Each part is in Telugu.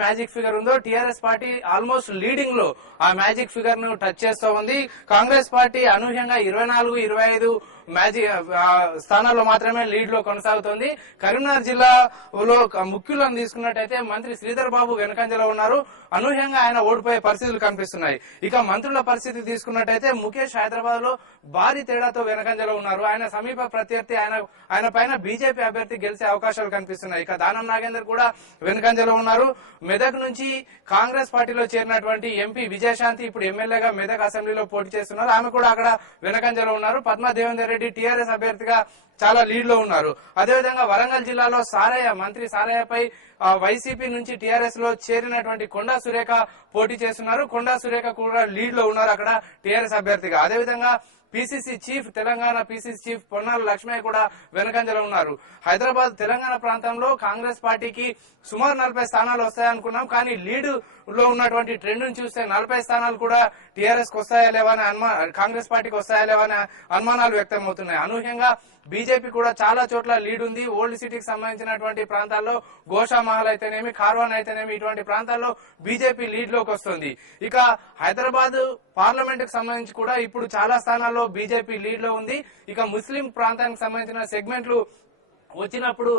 మ్యాజిక్ ఫిగర్ ఉందో టీఆర్ఎస్ పార్టీ ఆల్మోస్ట్ లీడింగ్ లో ఆ మ్యాజిక్ ఫిగర్ ను టచ్ చేస్తూ ఉంది. కాంగ్రెస్ పార్టీ అనూహ్యంగా 24, 25 మ్యాజిక్ స్థానాల్లో మాత్రమే లీడ్ లో కొనసాగుతోంది. కరీంనగర్ జిల్లాలో ముఖ్యులను తీసుకున్నట్టయితే మంత్రి శ్రీధర్ బాబు వెనుకంజలో ఉన్నారు. అనూహ్యంగా ఆయన ఓడిపోయే పరిస్థితులు కనిపిస్తున్నాయి. ఇక మంత్రుల పరిస్థితి తీసుకున్నట్టయితే ముఖేష్ హైదరాబాద్ లో భారీ తేడాతో వెనుకంజలో ఉన్నారు. ఆయన సమీప ప్రత్యర్థి ఆయన పైన బీజేపీ అభ్యర్థి గెలిచే అవకాశాలు కనిపిస్తున్నాయి. ఇక దానం నాగేందర్ కూడా వెనుకంజలో ఉన్నారు. మెదక్ నుంచి కాంగ్రెస్ పార్టీలో చేరినటువంటి ఎంపీ విజయశాంతి ఇప్పుడు ఎమ్మెల్యేగా మెదక్ అసెంబ్లీలో పోటీ చేస్తున్నారు. ఆమె కూడా అక్కడ వెనుకంజలో ఉన్నారు. పద్మా దేవేందర్ రెడ్డి టీఆర్ఎస్ అభ్యర్థిగా చాలా లీడ్ లో ఉన్నారు. అదేవిధంగా వరంగల్ జిల్లాలో మంత్రి సారయ్యపై వైసీపీ నుంచి టీఆర్ఎస్ లో చేరినటువంటి కొండా సురేఖ పోటీ చేస్తున్నారు. కొండా సురేఖ కూడా లీడ్ లో ఉన్నారు అక్కడ టీఆర్ఎస్ అభ్యర్థిగా. అదేవిధంగా తెలంగాణ పిసిసి చీఫ్ పొన్నాల లక్ష్మయ్య కూడా వెనుకంజలో ఉన్నారు. హైదరాబాద్ తెలంగాణ ప్రాంతంలో కాంగ్రెస్ పార్టీకి సుమారు 40 స్థానాలు వస్తాయనుకున్నాం. కానీ లీడ్ లో ఉన్నటువంటి ట్రెండ్ ను చూస్తే 40 స్థానాలు కూడా టీఆర్ఎస్ కు వస్తాయా లేవా కాంగ్రెస్ పార్టీకి వస్తాయా లేవా అనే అనుమానాలు వ్యక్తమవుతున్నాయి. అనూహ్యంగా బీజేపీ కూడా చాలా చోట్ల లీడ్ ఉంది. ఓల్డ్ సిటీకి సంబంధించినటువంటి ప్రాంతాల్లో గోషామహల్ అయితేనేమి, కార్వాన్ అయితేనేమి ఇటువంటి ప్రాంతాల్లో బీజేపీ లీడ్ లోకి వస్తుంది. ఇక హైదరాబాద్ పార్లమెంట్ కు సంబంధించి కూడా ఇప్పుడు చాలా స్థానాల్లో బీజేపీ లీడ్ లో ఉంది. ఇక ముస్లిం ప్రాంతానికి సంబంధించిన సెగ్మెంట్లు వచ్చినప్పుడు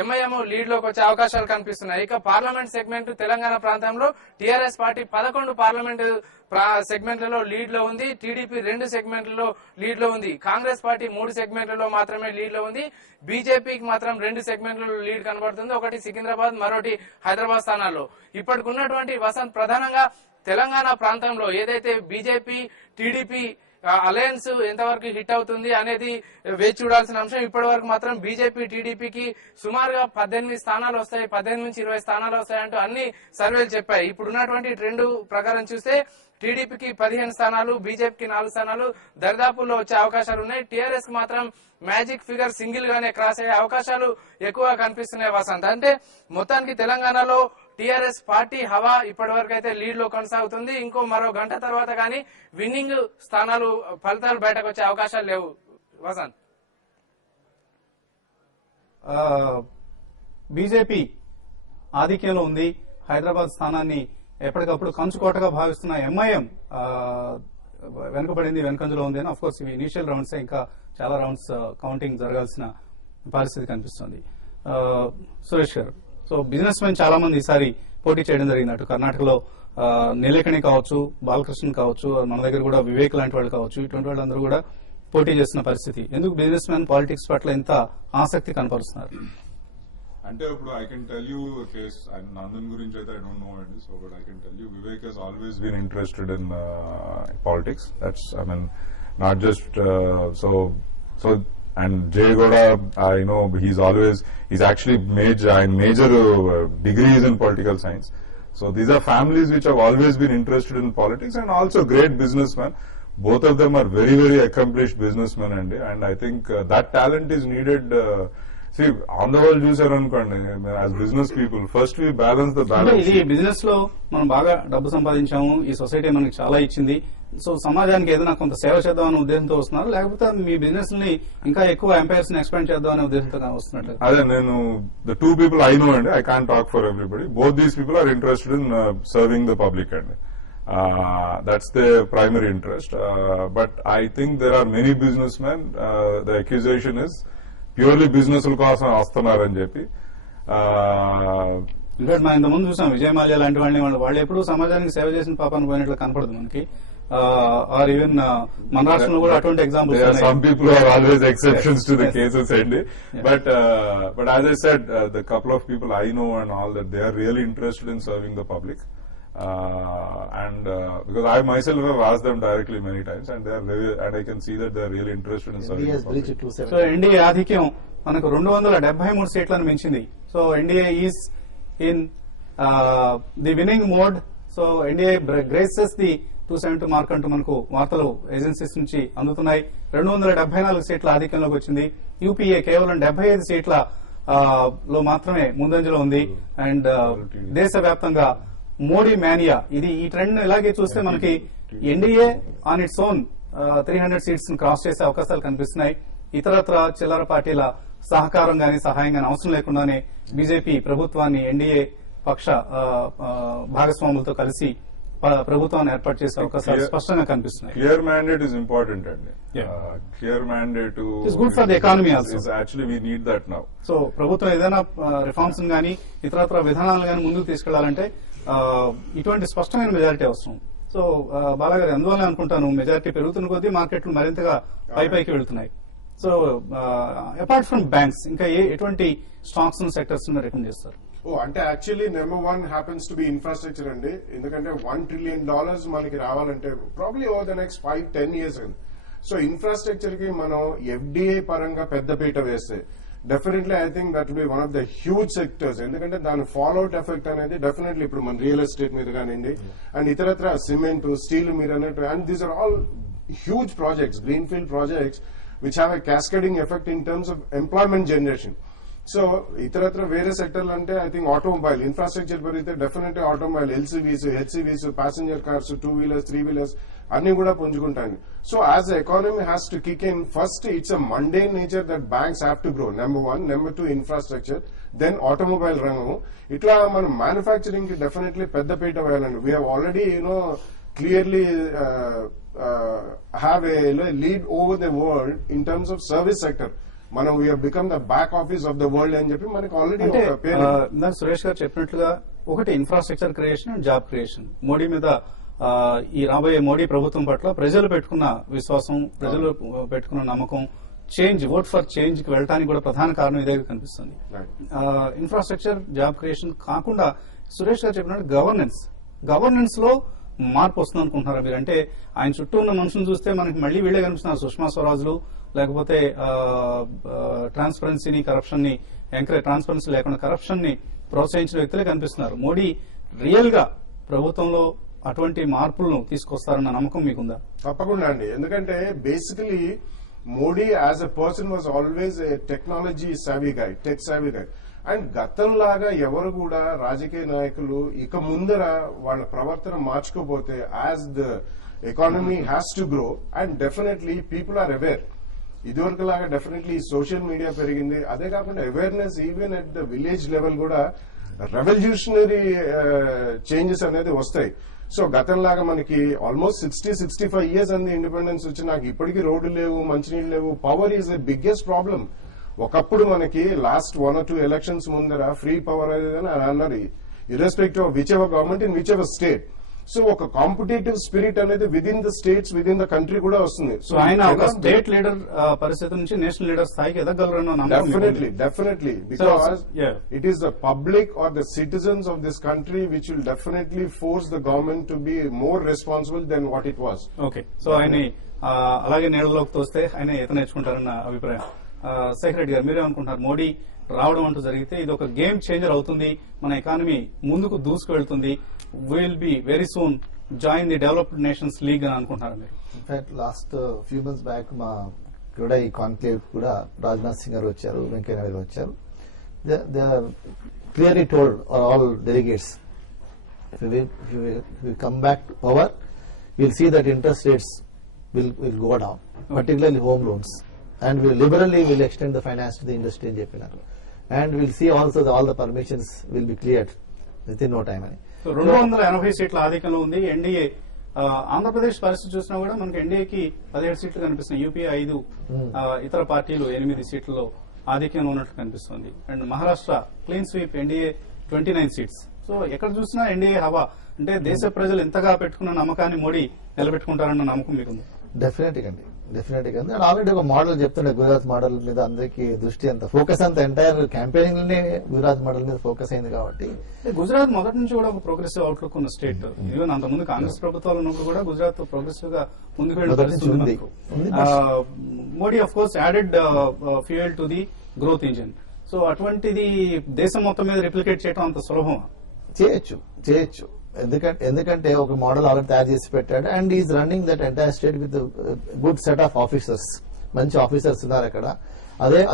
ఎంఐఎం లీడ్ లోకి వచ్చే అవకాశాలు కనిపిస్తున్నాయి. ఇక పార్లమెంట్ సెగ్మెంట్ తెలంగాణ ప్రాంతంలో టీఆర్ఎస్ పార్టీ 11 పార్లమెంట్ సెగ్మెంట్లలో లీడ్ లో ఉంది. టీడీపీ 2 సెగ్మెంట్లలో లీడ్ లో ఉంది. కాంగ్రెస్ పార్టీ 3 సెగ్మెంట్లలో మాత్రమే లీడ్ లో ఉంది. బీజేపీకి మాత్రం 2 సెగ్మెంట్లలో లీడ్ కనబడుతుంది. ఒకటి సికింద్రాబాద్, మరొకటి హైదరాబాద్ స్థానాల్లో. ఇప్పటికున్నటువంటి వసంత్ ప్రధానంగా తెలంగాణ ప్రాంతంలో ఏదైతే బీజేపీ టీడీపీ అలయన్స్ ఎంతవరకు హిట్ అవుతుంది అనేది వేచి చూడాల్సిన అంశం. ఇప్పటి వరకు మాత్రం బీజేపీ టీడీపీకి సుమారుగా 18 స్థానాలు వస్తాయి, 18 నుంచి 20 స్థానాలు వస్తాయంటూ అన్ని సర్వేలు చెప్పాయి. ఇప్పుడున్నటువంటి ట్రెండ్ ప్రకారం చూస్తే టీడీపీకి 15 స్థానాలు, బీజేపీకి 4 స్థానాలు దరిదాపుల్లో వచ్చే అవకాశాలు ఉన్నాయి. టీఆర్ఎస్ కి మాత్రం మ్యాజిక్ ఫిగర్ సింగిల్ గానే క్రాస్ అయ్యే అవకాశాలు ఎక్కువగా కనిపిస్తున్నాయి వసంత్. అంటే మొత్తానికి తెలంగాణలో టీఆర్ఎస్ పార్టీ హవా ఇప్పటి వరకు అయితే లీడ్ లో కొనసాగుతుంది. మరో గంట తర్వాత కానీ విన్నింగ్ ఫలితాలు బయటకు వచ్చే అవకాశాలు లేవు వసంత్. బీజేపీ ఆధిక్యంలో ఉంది. హైదరాబాద్ స్థానాన్ని ఎప్పటికప్పుడు కంచుకోటగా భావిస్తున్న ఎంఐఎం వెనుకంజలో ఉంది అని అఫ్ కోర్స్ ఇవి ఇనీషియల్ రౌండ్స్, ఇంకా చాలా రౌండ్స్ కౌంటింగ్ జరగాల్సిన పరిస్థితి కనిపిస్తుంది. సురేష్ గారు, సో బిజినెస్ మెన్ చాలా మంది ఈసారి పోటీ చేయడం జరిగింది. అటు కర్ణాటకలో నీలకణి కావచ్చు, బాలకృష్ణ కావచ్చు, మన దగ్గర కూడా వివేక్ లాంటి వాళ్ళు కావచ్చు, ఇటువంటి వాళ్ళందరూ కూడా పోటీ చేస్తున్న పరిస్థితి. ఎందుకు బిజినెస్ మెన్ పాలిటిక్స్ పట్ల ఇంత ఆసక్తి కనపరుస్తున్నారు? అంటే ఇప్పుడు ఐ కెన్ టెల్ యూ కేస్ నందన్ గురించి అయితే ఐ డోంట్ నో అండి. So but I can tell you Vivek he's always been interested in politics. That's I mean not just so and Jay Goda, I know he's actually major degrees in political science. So these are families which have always been interested in politics and also great businessmen. Both of them are very, very accomplished businessmen, and I think that talent is needed. See, on the whole చూసారు అనుకోండి, as business people, first we balance the balance. ఇది బిజినెస్ లో మనం బాగా డబ్బు సంపాదించాము, ఈ సొసైటీ మనకి చాలా ఇచ్చింది, సో సమాజానికి ఏదైనా కొంత సేవ చేద్దాం అనే ఉద్దేశంతో వస్తున్నారు, లేకపోతే మీ బిజినెస్ ని ఇంకా ఎక్కువ ఎంపైర్స్ ని ఎక్స్పాండ్ చేద్దాం అనే ఉద్దేశంతో వస్తున్నట్టు? అదే నేను the two people I know అండి, I can't talk for everybody. Both these people are interested in serving the public అండి. That's their primary interest. But I think there are many businessmen. The accusation is purely business కోసం వస్తున్నారని చెప్పి. ఇన్ఫాక్ట్ మనం ఇంతకుముందు చూసాం విజయ్ మాల్యా లాంటి వాళ్ళు ఎప్పుడు సమాజానికి సేవ చేసిన పాపాన్ని పోయినట్లు కనపడదు మనకి. ఆర్ ఈవెన్ మన రాష్ట్రంలో కూడా అటువంటి examples. Some people are always exceptions to the cases అండి. But as I said, the couple of people I know and all that they are really interested in serving the public. Because I myself have asked them directly many times, and I can see that they are really interested in serving the public. So NDA ఆధిక్యం మనకు 273 సీట్లను మించింది. So NDA is in the winning mode. So NDA crosses the 270 mark అంటూ మనకు వార్తలు ఏజెన్సీస్ నుంచి అందుతున్నాయి. 274 సీట్ల ఆధిక్యంలోకి వచ్చింది. యూపీఏ కేవలం 75 సీట్ల లో మాత్రమే ముందంజలో ఉంది. అండ్ దేశవ్యాప్తంగా మోడీ మేనియా, ఈ ట్రెండ్ ఇలాగే చూస్తే మనకి NDA on its own 300 seats cross చేసే అవకాశాలు కనిపిస్తున్నాయి. ఇతరత్ర చిల్లర పార్టీల సహకారం గానీ సహాయం గానీ అవసరం లేకుండానే బీజేపీ ప్రభుత్వాన్ని ఎన్డీఏ పక్ష భాగస్వాములతో కలిసి ప్రభుత్వాన్ని ఏర్పాటు చేసే అవకాశాలు స్పష్టంగా కనిపిస్తున్నాయి. క్లియర్ మ్యాండేట్ ఇస్ ఇంపార్టెంట్ అండి. Yeah. Clear mandate It's good for the economy also. Actually we need that now. So ప్రభుత్వం ఏదైనా రిఫార్మ్స్ గానీ ఇతరత్ర విధానాలు గానీ ముందుకు తీసుకెళ్లాలంటే ఇటువంటి స్పష్టమైన మెజారిటీ అవసరం. సో బాలాగారు అందువల్ల అనుకుంటాను మెజారిటీ పెరుగుతున్న కొద్దీ మార్కెట్లు మరింతగా పైకి వెళ్తున్నాయి. సో అపార్ట్ ఫ్రమ్ బ్యాంక్స్ ఇంకా ఎటువంటి స్టాక్స్ సెక్టర్స్ రికమెండ్ చేస్తారు? అంటే actually number 1 happens to be infrastructure అండి. ఎందుకంటే $1 trillion మనకి రావాలంటే probably over the next 5-10 years అండి. సో ఇన్ఫ్రాస్ట్రక్చర్ కి మనం ఎఫ్డిఐ పరంగా పెద్దపీట వేస్తే definitely I think that be one of the huge sectors. ఎందుకంటే దాని ఫాలోఅవుట్ ఎఫెక్ట్ అనేది డెఫినెట్లీ ఇప్పుడు మన రియల్ ఎస్టేట్ మీద కానివ్వండి అండ్ ఇతరత్ర సిమెంట్, స్టీల్ మీరు అన్నట్టు, and these are all huge projects, greenfield projects which have a cascading effect in terms of employment generation. So ఇతరత్ర వేరే సెక్టర్లు అంటే ఐ థింక్ ఆటోమొబైల్ ఇన్ఫ్రాస్ట్రక్చర్ పెరిగితే definitely automobile, LCVs, HCVs, passenger cars, 2-wheelers, 3-wheelers అన్ని కూడా పుంజుకుంటాయి. So as the economy has to kick in, first it's a mundane nature that banks have to grow, number 1. Number 2 infrastructure, then automobile రంగం. ఇట్లా మనం మ్యానుఫ్యాక్చరింగ్ కి డెఫినెట్లీ పెద్దపీట వేయాలండి. We have already clearly have a lead over the world in terms of service sector. మనం we become the back office of the world అని చెప్పి మనకి ఆల్రెడీ ఇందాక సురేష్ గారు చెప్పినట్లుగా ఒకటి infrastructure creation and job creation. Modi మీద ఈ రాబోయే మోడీ ప్రభుత్వం పట్ల ప్రజలు పెట్టుకున్న విశ్వాసం, ప్రజలు పెట్టుకున్న నమ్మకం, చేంజ్, ఓట్ ఫర్ చేంజ్ కి వెళ్ళడానికి కూడా ప్రధాన కారణం ఇదే కనిపిస్తుంది. ఇన్ఫ్రాస్ట్రక్చర్, జాబ్ క్రియేషన్ కాకుండా సురేష్ గారు చెప్పినట్టు గవర్నెన్స్ లో మార్పు వస్తుంది అనుకుంటున్నారా మీరు? అంటే ఆయన చుట్టూ ఉన్న మనుషులు చూస్తే మనకి మళ్ళీ వీళ్ళే కనిపిస్తున్నారు, సుష్మా స్వరాజ్లు, లేకపోతే ట్రాన్స్పరెన్సీని, కరప్షన్ ని ట్రాన్స్పరెన్సీ లేకుండా కరప్షన్ ని ప్రోత్సహించిన వ్యక్తులే కనిపిస్తున్నారు. మోడీ రియల్ గా ప్రభుత్వంలో అటువంటి మార్పులను తీసుకొస్తారన్న నమ్మకం మీకుందా? తప్పకుండా అండి. ఎందుకంటే basically Modi as a person was always a technology savvy guy, tech savvy guy. And గతంలాగా ఎవరు కూడా రాజకీయ నాయకులు ఇక ముందర వాళ్ళ ప్రవర్తన మార్చుకోపోతే, as the economy has to grow and definitely people are aware. ఇదివరకు లాగా డెఫినెట్లీ సోషల్ మీడియా పెరిగింది. అదే కాకుండా awareness even at the village level కూడా రెవల్యూషనరీ చేంజెస్ అనేది వస్తాయి. సో గతంలాగా మనకి ఆల్మోస్ట్ 60-65 years అంది ఇండిపెండెన్స్ వచ్చి నాకు ఇప్పటికీ రోడ్లు లేవు, మంచినీళ్ళు లేవు. Power is the biggest problem. ఒకప్పుడు మనకి లాస్ట్ 1 or 2 elections ముందర ఫ్రీ పవర్ అనేది అన్నారు, irrespective of which ever government in which ever state. So ఒక కాంపిటేటివ్ స్పిరిట్ అనేది within the states, within the country కూడా వస్తుంది. సో ఆయన ఒక స్టేట్ లీడర్ పరిస్థితి నుంచి నేషనల్ లీడర్ స్థాయికి ఎదగలరన్న definitely because it is the public are the citizens of this country which will definitely force the government to be more responsible than what it was. Okay, so ఆయన అలాగే నీళ్ళలోకి తోస్తే ఆయన ఈత నేర్చుకుంటారన్న అభిప్రాయం. శేఖర్ రెడ్డి గారు మీరేమనుకుంటున్నారు? మోడీ రావడం అంటూ జరిగితే ఇది ఒక గేమ్ చేంజర్ అవుతుంది, మన ఎకానమీ ముందుకు దూసుకు వెళ్తుంది, will be very soon join the developed nations league అని అనుకుంటున్నారు మీరు? In fact last few months back మా కూడా ఈ కాన్క్లేవ్ కూడా రాజ్నాథ్ సింగ్ గారు వచ్చారు, వెంకయ్య నాయుడు గారు వచ్చారు. They are clearly told all delegates, we come back to power, we'll see that interest rates will go down, particularly home loans, and we liberally will extend the finance to the industry in చెప్పినారు. And we'll see also all the permissions will be cleared within no time. So 280 సీట్ల ఆధిక్యంలో ఉంది ఎన్డీఏ. ఆంధ్రప్రదేశ్ పరిస్థితి చూసినా కూడా మనకి ఎన్డీఏకి 17 సీట్లు కనిపిస్తున్నాయి, యూపీఏ 5, ఇతర పార్టీలు 8 సీట్లలో ఆధిక్యంలో ఉన్నట్లు కనిపిస్తుంది. And Maharashtra clean sweep, NDA 29 seats. So ఎక్కడ చూసినా ఎన్డీఏ హవా. అంటే దేశ ప్రజలు ఎంతగా పెట్టుకున్న నమ్మకాన్ని మోడీ నిలబెట్టుకుంటారన్న నమ్మకం మీకుంది? డెఫినెట్గా అండి. అండ్ ఆల్రెడీ ఒక మోడల్ చెప్తుండే, గుజరాత్ మోడల్ మీద అందరికీ దృష్టి అంత ఫోకస్ అంత ఎంటైర్ క్యాంపెయినింగ్ లోనే గుజరాత్ మోడల్ మీద ఫోకస్ అయింది. కాబట్టి గుజరాత్ మొదటి నుంచి కూడా ఒక ప్రోగ్రెసివ్ అవుట్లుక్ ఉన్న స్టేట్. ఈవెన్ అంతకుముందు కాంగ్రెస్ ప్రభుత్వాలు ఉన్నప్పుడు కూడా గుజరాత్ ప్రోగ్రెసివ్ గా ముందుకు వెళ్ళి Modi of course added fuel to the growth engine. So అటువంటిది దేశం మొత్తం మీద రిప్లికేట్ చేయడం అంత సులభమా? చేయొచ్చు. ఎందుకంటే ఒక మోడల్ ఆల్రెడీ తయారు చేసి పెట్టాడు. And is running that entire state with good set of officers. మంచి ఆఫీసర్స్ ఉన్నారు అక్కడ.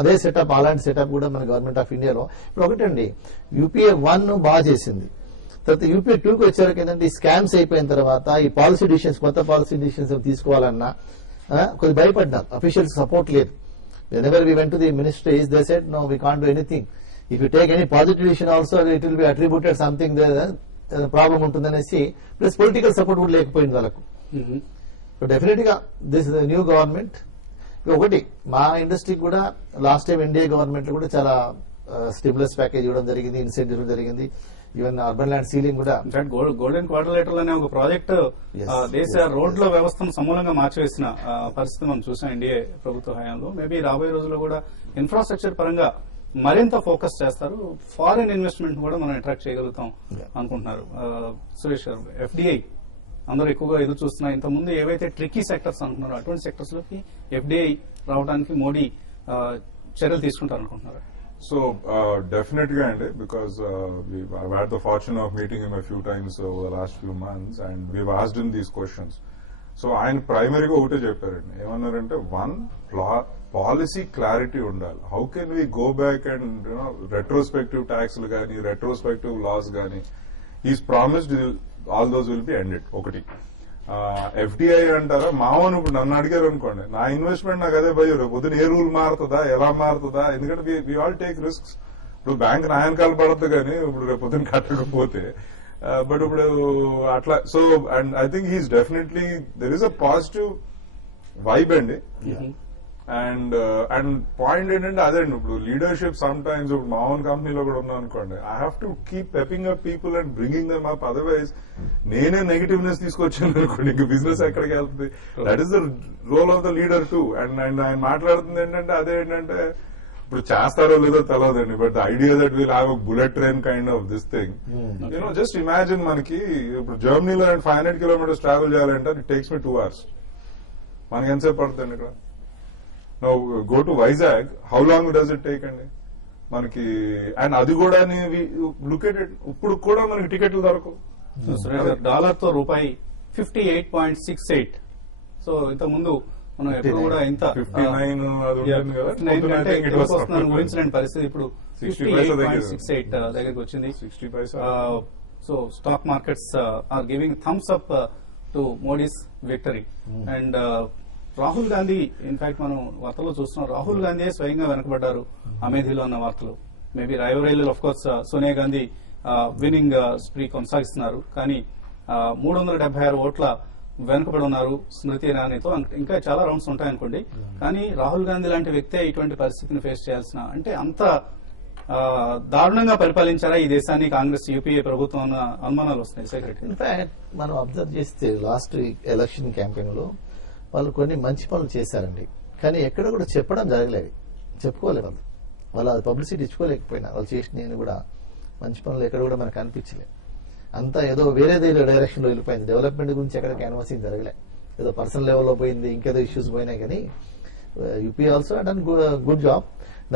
అదే సెటప్, అలాంటి సెటప్ కూడా మన గవర్నమెంట్ ఆఫ్ ఇండియాలో ఇప్పుడు ఒకటండి. యూపీఏ 1 బాగా చేసింది. తర్వాత యూపీఏ 2కి వచ్చేసరికి ఏంటంటే ఈ స్కామ్స్ అయిపోయిన తర్వాత ఈ పాలసీ డిసిషన్స్, కొత్త పాలసీ డిసిషన్స్ తీసుకోవాలన్నా కొద్దిగా భయపడ్డారు. అఫీషియల్స్ సపోర్ట్ లేదు. Whenever we went to the ministries, they said, no, we can't do anything. If you take any positive decision also it will be attributed something problem ఉంటుందనేసి ప్లస్ పొలిటికల్ సపోర్ట్ కూడా లేకపోయింది వాళ్ళకు. సో డెఫినెట్ గా దిస్ న్యూ గవర్నమెంట్ ఒకటి మా ఇండస్ట్రీకి కూడా లాస్ట్ టైం ఎన్డీఏ గవర్నమెంట్ కూడా చాలా స్టిమ్యులస్ ప్యాకేజ్ ఇవ్వడం జరిగింది, ఇన్సెంటివ్ జరిగింది, ఈవెన్ అర్బన్ ల్యాండ్ సీలింగ్ కూడా. గోల్డెన్ క్వార్టర్లేటర్ అనే ఒక ప్రాజెక్ట్ Yes. దేశ రోడ్ల వ్యవస్థను సమూలంగా మార్చివేసిన పరిస్థితి మనం చూసాం ఎన్డీఏ ప్రభుత్వ హయాంలో. మేబీ రాబోయే రోజుల్లో కూడా ఇన్ఫ్రాస్ట్రక్చర్ పరంగా మరింత ఫోకస్ చేస్తారు, ఫారిన్ ఇన్వెస్ట్మెంట్ కూడా మనం అట్రాక్ట్ చేయగలుగుతాం అనుకుంటున్నారు. సురేష్ గారు, ఎఫ్డిఐ అందరూ ఎక్కువగా ఎదురు చూస్తున్నారు. ఇంతకుముందు ఏవైతే ట్రికీ సెక్టర్స్ అనుకున్నారో అటువంటి సెక్టర్స్ లోకి ఎఫ్డిఐ రావడానికి మోడీ చర్యలు తీసుకుంటారు అనుకుంటున్నారు. So definitely, Andy, because I've had the fortune of meeting him a few times over the last few months, and we've asked him these questions. So ఆయన ప్రైమరీగా ఒకటే చెప్పారండి, ఏమన్నారంటే వన్ పాలసీ క్లారిటీ ఉండాలి. How can we go back and retrospective ట్యాక్స్లు కానీ రెట్రోస్పెక్టివ్ లాస్ కానీ is promised all those will be ended. ఒకటి ఎఫ్డిఐ అంటారా, మామూలు ఇప్పుడు నన్ను అడిగారు అనుకోండి, నా ఇన్వెస్ట్మెంట్ నాకు అదే భయం, రేపు పొద్దున ఏ రూల్ మారుతుందా, ఎలా మారుతుందా, ఎందుకంటే వి ఆల్ టేక్ రిస్క్స్. ఇప్పుడు బ్యాంక్ నాయనకాలు పడద్దు కానీ ఇప్పుడు రేపు పొద్దున కట్టకపోతే, బట్ ఇప్పుడు అట్లా. So and I think he's definitely there is a positive vibe అండి. అండ్ పాయింట్ ఏంటంటే అదే అండి, ఇప్పుడు లీడర్షిప్ సమ్ టైమ్స్ ఇప్పుడు మా ఓన్ కంపెనీలో కూడా ఉన్నాను అనుకోండి, I have to keep pepping up people and bringing them up, otherwise నేనే నెగిటివ్నెస్ తీసుకొచ్చాను అనుకోండి, ఇంక బిజినెస్ ఎక్కడికి వెళ్తుంది. That is the role of the leader too. అండ్ ఆయన మాట్లాడుతుంది ఏంటంటే అదే ఏంటంటే ఇప్పుడు చేస్తారో లేదో తెలియదండి, but the idea that will have a bullet train kind of this thing. You know just imagine, మనకి ఇప్పుడు జర్మనీలో 500 kilometers ట్రావెల్ చేయాలంటే ఇట్ టేక్స్ మీ 2 hours. మనకి ఎంతసేపు పడుతుంది ఇక్కడ? No go to Vizag, how long does it take అండి మనకి? అండ్ అది కూడా లుక్ ఎట్ ఇట్, ఇప్పుడు కూడా మనకి టికెట్లు దొరకవు. డాలర్ తో రూపాయి 58.68. సో ఇంత ముందు మనం ఎప్పుడు కూడా ఇంత 59 అది ఉంటుంది కదా, ఊహించలేని పరిస్థితి. ఇప్పుడు 58.68 దగ్గరికి వచ్చింది. 60 paisa. So stock markets are giving thumbs up to Modi's victory. And Rahul Gandhi, in fact మనం వార్తల్లో చూస్తున్నాం, రాహుల్ గాంధీ స్వయంగా వెనకబడ్డారు అమేథీలో ఉన్న వార్తలు. మేబీ రాయబరేలీలో of course Sonia Gandhi winning spree కొనసాగిస్తున్నారు, కానీ 376 ఓట్ల వెనుకబడి ఉన్నారు స్మృతి ఇరానీతో. ఇంకా చాలా రౌండ్స్ ఉంటాయనుకోండి, కానీ రాహుల్ గాంధీ లాంటి వ్యక్తే ఇటువంటి పరిస్థితిని ఫేస్ చేయాల్సిన, అంటే అంత దారుణంగా పరిపాలించారా ఈ దేశాన్ని కాంగ్రెస్ యూపీఏ ప్రభుత్వం అన్న అనుమానాలు వస్తున్నాయి. సెక్రటరీ, ఇన్ఫాక్ట్ మనం అబ్జర్వ్ చేస్తే లాస్ట్ ఎలక్షన్ క్యాంపెయిన్ లో వాళ్ళు కొన్ని మంచి పనులు చేశారండి, కానీ ఎక్కడ కూడా చెప్పడం జరగలేదు, చెప్పుకోలేదు వాళ్ళు అది పబ్లిసిటీ ఇచ్చుకోలేకపోయినా వాళ్ళు చేసిన కూడా మంచి పనులు ఎక్కడ కూడా మనకు అనిపించలేదు. అంతా ఏదో వేరే డైరెక్షన్ లో వెళ్ళిపోయింది. డెవలప్మెంట్ గురించి ఎక్కడ క్యాన్వాసింగ్ జరగలే, ఏదో పర్సనల్ లెవెల్లో పోయింది, ఇంకేదో ఇష్యూస్ పోయినాయి. కానీ UP also done good job.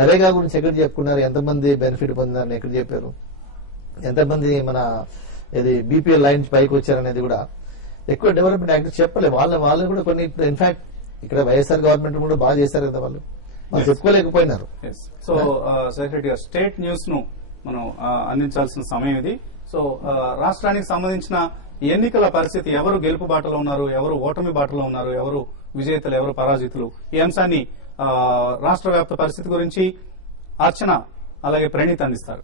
NREGA గురించి ఎక్కడ చెప్పుకున్నారు, ఎంతమంది బెనిఫిట్ పొందారని ఎక్కడ చెప్పారు, ఎంతమంది మన ఇది బీపీఎల్ లైన్స్ పైకి వచ్చారనేది కూడా ఎక్కువ డెవలప్మెంట్ యాక్ట్ చెప్పలేదు. వాళ్ళు కూడా కొన్ని, ఇన్ఫాక్ట్ ఇక్కడ వైఎస్ఆర్ గవర్నమెంట్ కూడా బాగా చేశారు కదా, వాళ్ళు చెప్పుకోలేకపోయినారు. సో సెక్రటరీ గారు, స్టేట్ న్యూస్ ను మనం అందించాల్సిన సమయం ఇది. సో రాష్ట్రానికి సంబంధించిన ఎన్నికల పరిస్థితి, ఎవరు గెలుపు బాటలో ఉన్నారు, ఎవరు ఓటమి బాటలో ఉన్నారు, ఎవరు విజేతలు, ఎవరు పరాజితులు, ఈ అంశాన్ని రాష్ట్ర వ్యాప్త పరిస్థితి గురించి అర్చన అలాగే ప్రణీత్ అందిస్తారు.